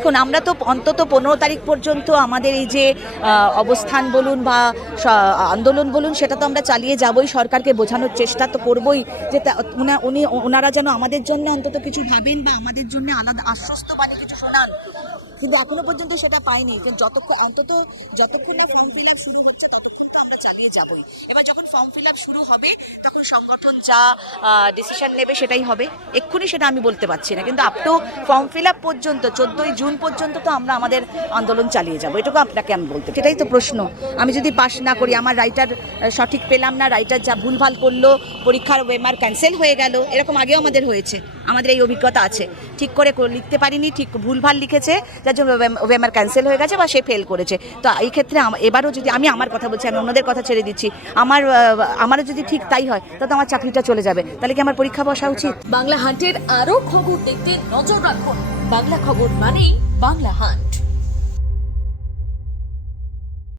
দেখুন, আমরা তো অন্তত 15 তারিখ পর্যন্ত আমাদের এই যে অবস্থান বলুন বা আন্দোলন বলুন, সেটা তো আমরা চালিয়ে যাবই। সরকারকে বোঝানোর চেষ্টা তো করবই যে ওনারা যেন আমাদের জন্য অন্তত কিছু ভাবেন বা আমাদের জন্য আলাদা আশ্বস্তবাণী কিছু শোনান। কিন্তু এখনো পর্যন্ত সেটা পাইনি। যতক্ষণ না ফর্ম ফিল আপ শুরু হচ্ছে ততক্ষণ তো আমরা চালিয়ে যাবই। এবার যখন ফর্ম ফিল আপ শুরু হবে তখন সংগঠন যা ডিসিশন নেবে সেটাই হবে। এক্ষুনি সেটা আমি বলতে পারছি না, কিন্তু up to form fill up পর্যন্ত 14ই জুন পর্যন্ত তো আমরা আমাদের আন্দোলন চালিয়ে যাবো। এটুকু আপনাকে আমি বলতে, সেটাই তো প্রশ্ন। আমি যদি পাস না করি, আমার রাইটার সঠিক পেলাম না, রাইটার যা ভুলভাল করলো, পরীক্ষার ওয়েমার ক্যান্সেল হয়ে গেল, এরকম আগেও আমাদের হয়েছে, আমাদের এই অভিজ্ঞতা আছে। ঠিক করে লিখতে পারিনি, ঠিক ভুলভাল লিখেছে, যার জন্য ওয়েমার ক্যান্সেল হয়ে গেছে বা সে ফেল করেছে। তো এই ক্ষেত্রে এবারও যদি আমি আমার কথা বলছি, আমি অন্যদের কথা ছেড়ে দিচ্ছি, আমারও যদি ঠিক তাই হয় তাহলে আমার চাকরিটা চলে যাবে। তাহলে কি আমার পরীক্ষা বসা উচিত? বাংলা হান্টের আরো খবর দেখতে নজর রাখুন। বাংলা খবর মানেই বাংলা হান্ট।